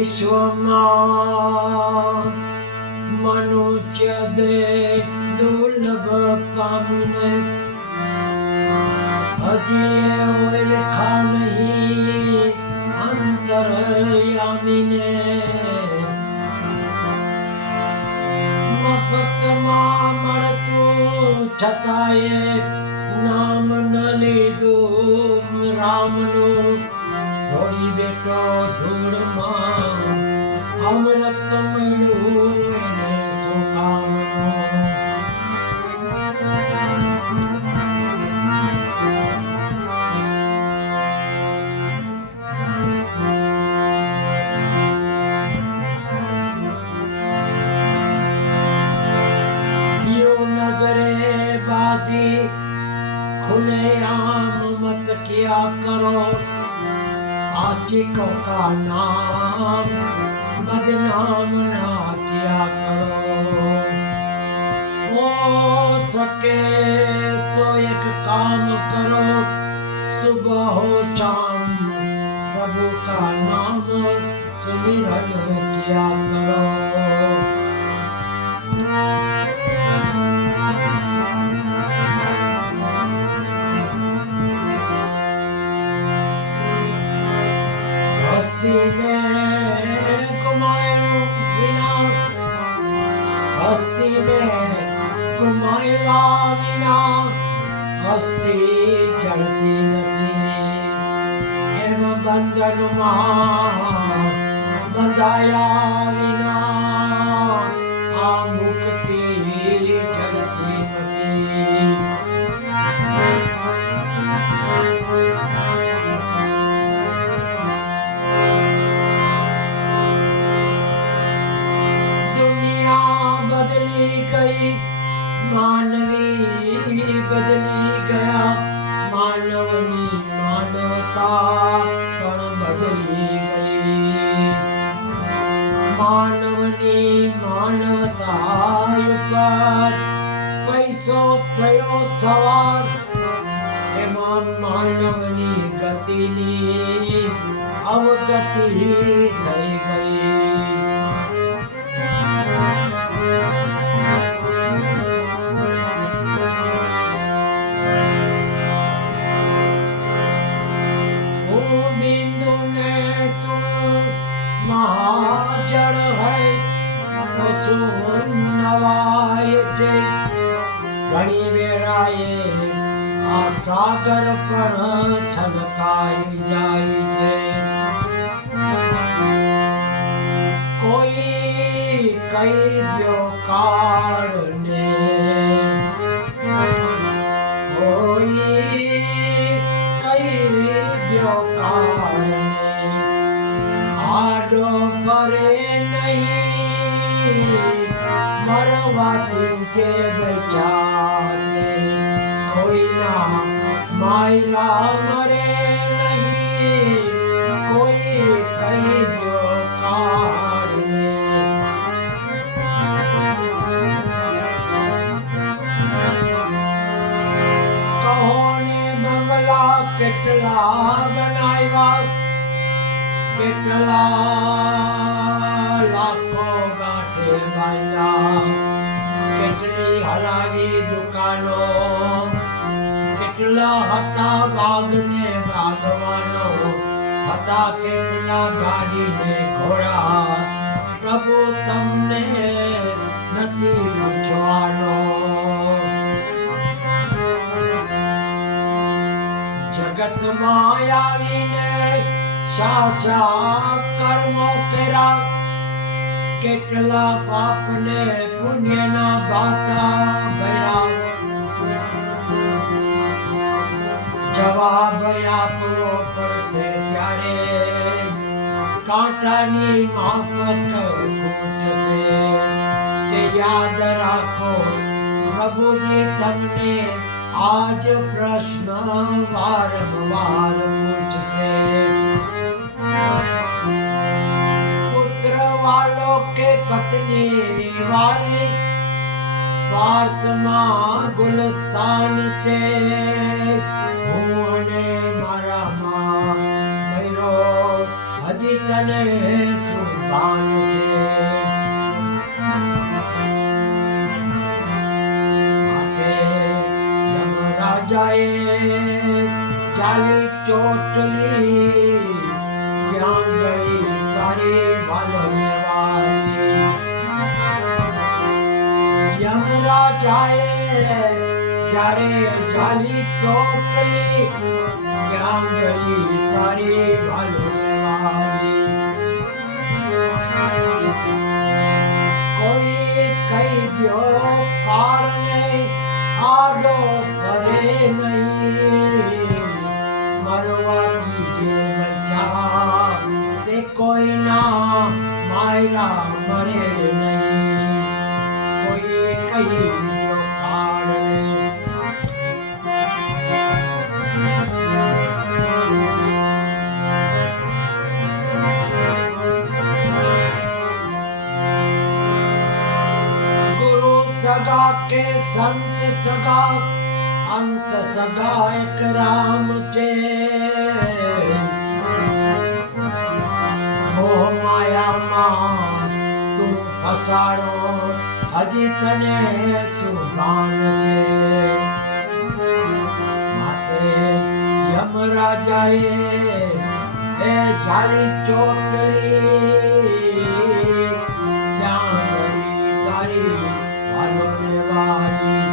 વિશ્વમાં મનુષ્ય દેહ દુર્લભ પામીને હજી ઓળખા નહીં અંતરયામીને મફતમાં મળતું છતાંય નામ ન લીધું રામનું થોડી બેટો ધૂળમાં અમૃત મળ્યું એને શું કામનું खुलेआम मत किया करो आशिकों का नाम बदनाम ना किया करो हो सके तो एक काम करो सुबह हो शाम प्रभु का नाम सुमिरन किया करो हस्ती ने गुमायो विना हस्ती ने गुमाया विना हस्ती चढ़ती નથી એમ બંધનમાં બંધાયા વિના આ મુક્તિ ચડતી નથી बदली गई मानवी बदली गया मानवनी मानवता पण बदली गई मानवनी मानवता ઉપર પૈસો થયો સવાર એમાં માનવની ગતિની અવગતિ થઈ ગઈ बिंदु ने तू महाजड़ है पशु नवाय છે ઘણી વેળાએ આ સાગર પણ છલકાઈ જાય છે કોઈ કઈ દ્યો કાળને કોઈ કઈ દ્યો કાળને આડો કરે નહીં મરવાતી છે બચાને કોઈના માયલા મરે નહીં કોઈ કઈ દ્યો કાળને કહોને બંગલા કેટલા બનાવ્યા કેટલા લાખો ગાંઠે બાંધ્યા કેટલી હલાવી દુકાનો કેટલા હતા બાગને બાગવાનો હતા કેટલા ગાડીને ઘોડા પ્રભુ તમને નથી પૂછવાનો જગતમાં આવીને સાચા કર્મો કર્યા કેટલા પાપને પુણ્યના બાતા ભર્યા જવાબ આપવો પડશે ત્યારે કાંટાની માફક ખૂટશે તે યાદ રાખો પ્રભુજી તમને આજ પ્રશ્ન વારંવાર પૂછશે પુત્ર વાલો કે પત્ની વાલી સ્વાર્થમાં ગુલસ્તાન છે હું અને મારા માં ભૈરો હજી તને શું દાન છે. માટે યમરાજાએ ચાલી ચોટલી ક્યાં ગઈ તારી વાલોને વાલી. યમરાજાએ જ્યારે ચાલી ચોટલી ક્યાં ગઈ તારી વાલોને વાલી. કોઈ કહી દ્યો કાળને આડો કરે નહીં. મરવાથી જે બચા તે કોઈના માયરા મરે નહીં. કોઈ કહી દ્યો કાળને सगा के संत सगा अंत सगा एक राम છે. મોહ માયામાં તું ફસાડો હજી તને સુભાન છે. માટે યમરાજાએ એ ચાલી ચોટલી ત્યાં ગઈ તારી વાલોને વાલી.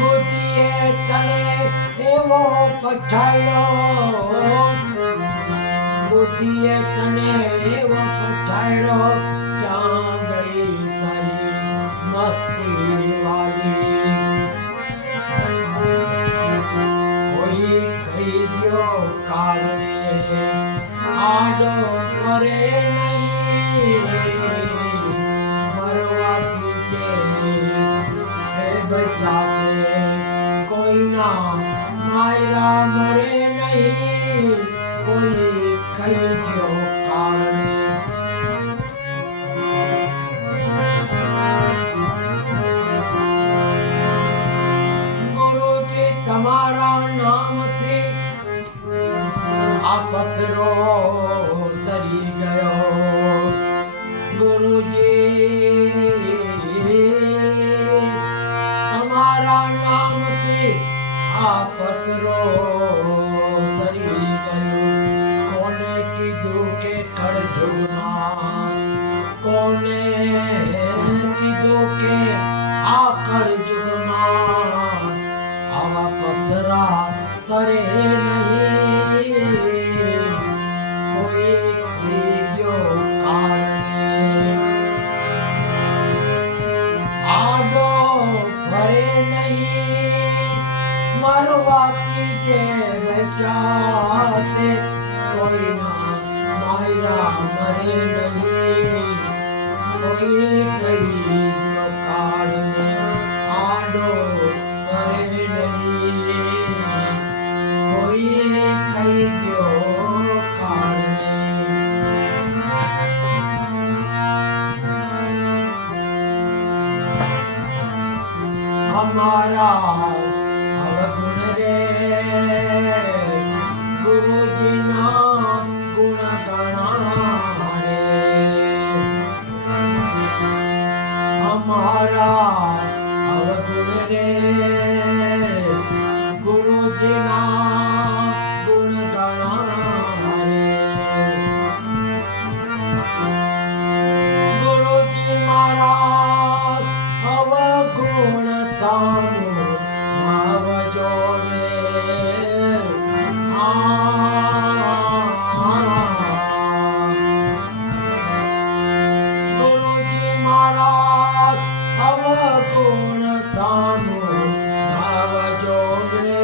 બુદ્ધિએ તને એવો પછાડ્યો, બુદ્ધિએ તને એવો પછાડ્યો ક્યાં ગઈ તારી મસ્તી વાલી. કોઈ કહી દ્યો કાળને આડો કરે નહીં. મરવાથી જે બચાતે કોઈના માયરા મરે નહીં. કોઈ કહી દ્યો કાળને ગુરુજી તમારા નામથી આ પથરો તરી ગયો. ગુરુજી તમારા નામથી આ પથરો તરી ગયો. કોને કીધું કે કળજુગમાં, કોને કીધું કે આ કળજુગમાં આવા પથરા તરે નહીં. કોઈ કહી દ્યો કાળને આડો ભરે નહીં. મરવાથી જે બચાતે કોઈના માયરા મરે નહીં. કોઈ કહી દ્યો કાળને આડો ભરે નહીં. કોઈ કહી દ્યો કાળને हमारा अवगुण रे गुरुजी ना गुण गणा रे. हमारा अवगुण रे गुरुजी ना गुण गणा रे. गुरुजी मारा अवगुण સામો નાવજો રે. ગુરુજી મારા અવગુણ સામો નાવજો રે.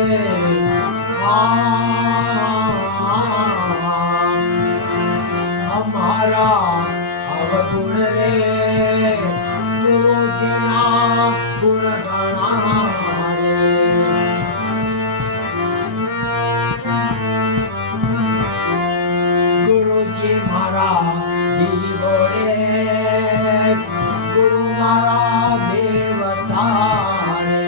અમારા અવગુણ રે ગુરુજીના ગુણ ગણા રે. ગુરુજી મારા દીવો રે, ગુરુ મારા દેવતા રે.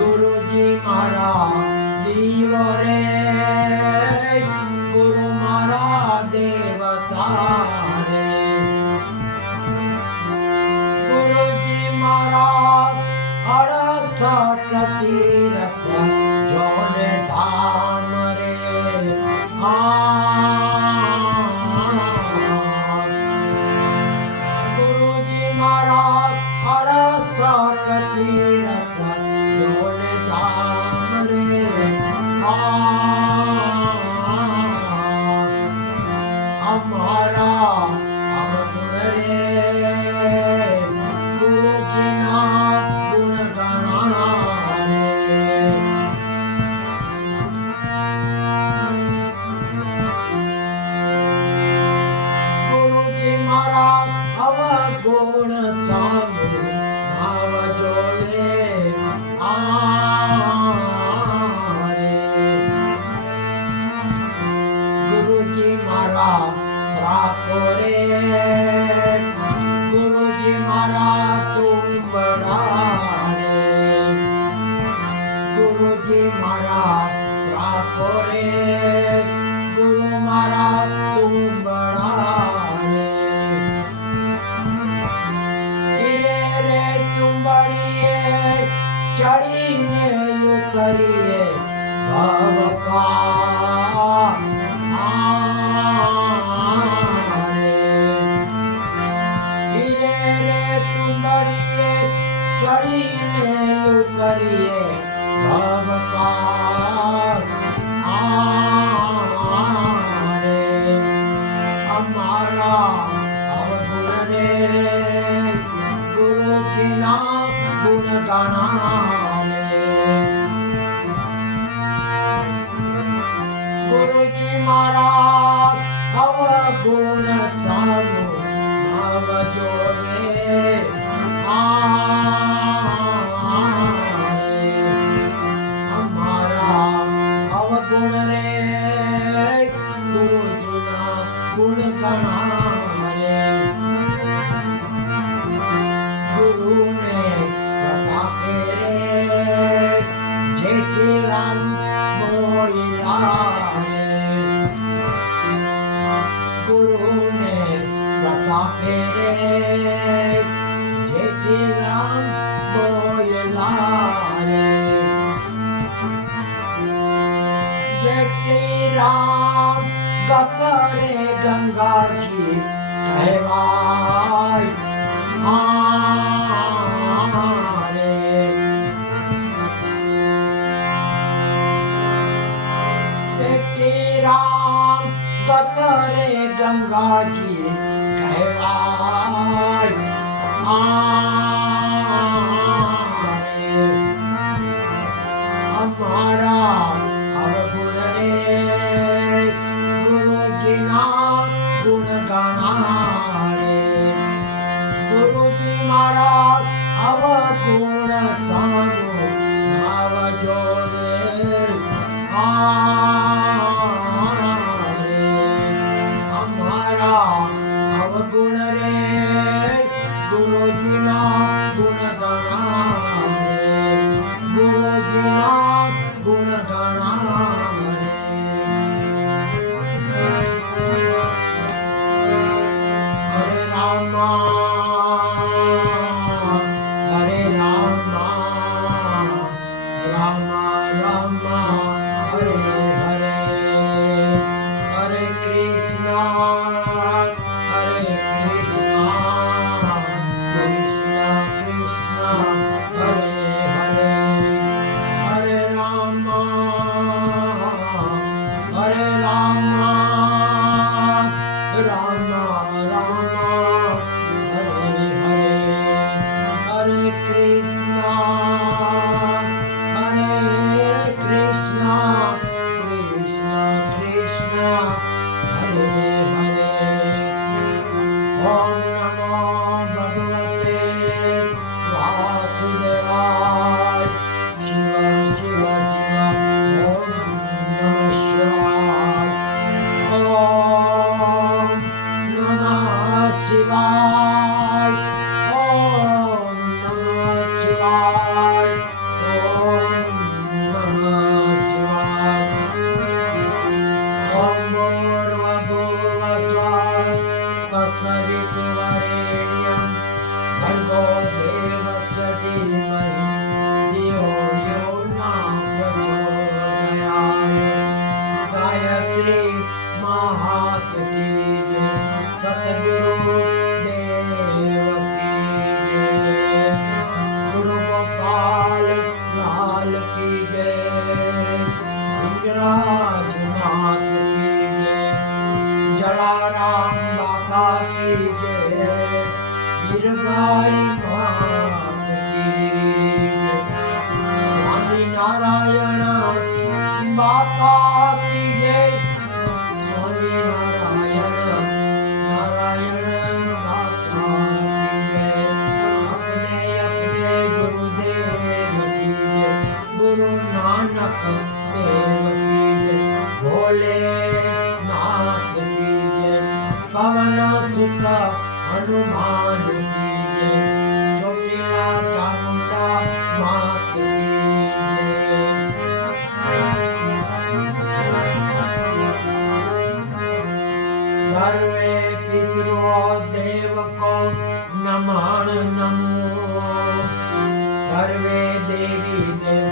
ગુરુજી મારા દીવો રે, ગુરુ મારા અવતારે ગુરુજી મારા 68 તીરથ જોને ધામ રે ગુરુજી મારા 68 તીરથ જોને ધામ રે અમારા અવગુણ રે ગુરુજીના ગુણ ગણા રે ગુરુજી મારા અવગુણ સામુ નાવજો રે ગુરુજી મારા ત્રાકો રે ગુરુજી મારા તુંબડા રે ગુરુજી મારા ત્રાકો રે ગુરુ મારા તુંબડા રે હીરે રે તુંબડીએ ચડીને ઉતરીએ ભવકા ચડીને ઉતરીએ ભવકાર રે અમારા અવગુણ રે ગુરુજીના ગુણ ગણા રે ગુરુજી મારા અવગુણ સામુ નાવજો રે અમારા અવગુણ રે ગુરુજીના ગુણ ગણા રે ગુરુને પ્રતાપે રે જેઠીરામ મોઈલા રે ગુરુને પ્રતાપે રે જેઠીરામ મોઈલા રે જેઠીરામ ગતરે ગંગાજી કહેવાય રે જેઠીરામ ગતરે ગંગાજી કહેવાય અમારા અવગુણ રે ગુરુજીના ગુણ ગણા રે ગુરુજી મારા અવગુણ સામુ નાવજો રે અમારા અવગુણ રે ગુરુજીના ગુણ ગણા રે ગુરુજીના ગુણ ગણા રે હરે રામા હરે રામા રામા રામા હરે હરે હરે કૃષ્ણ હરે કૃષ્ણ કૃષ્ણ કૃષ્ણ હરે હરે હરે રામા હરે રામા રામા રામા હરે હરે હરે કૃષ્ણ હરે કૃષ્ણ કૃષ્ણ કૃષ્ણ હરે હરે ઓમ નમો ભગવતે વાસુદેવાય શિવ શિવ શિવ ઓમ નમઃ શિવાય ઓમ નમઃ શિવાય ઓમ નમઃ શિવાય ઓમ નમઃ શિવાય ઓમ ભૂર્ભુવઃ સ્વાહા सवितुर्वरेण्यं भर्गो देवस्य धीमहि धियो यो न प्रचोदयात्। गायत्री महात की जय, सतगुरु देव की जय, गुरु गोपाल लाल की जय, हिंगराज मात की जय, जलाराम बाबा की जय, मीरबाई मात की जय, स्वामी नारायण बाबा की जय, स्वामी नारायण नारायण बाबा की जय। अपने अपने गुरुदेव की जय, गुरु नानक देव की जय, भोलेनाथ की जय, पवन सुत हनुमान की जय, चोटिला चामुंडा मात की जय। सर्वे पितरो देवको नमः नमो, सर्वे देवी देव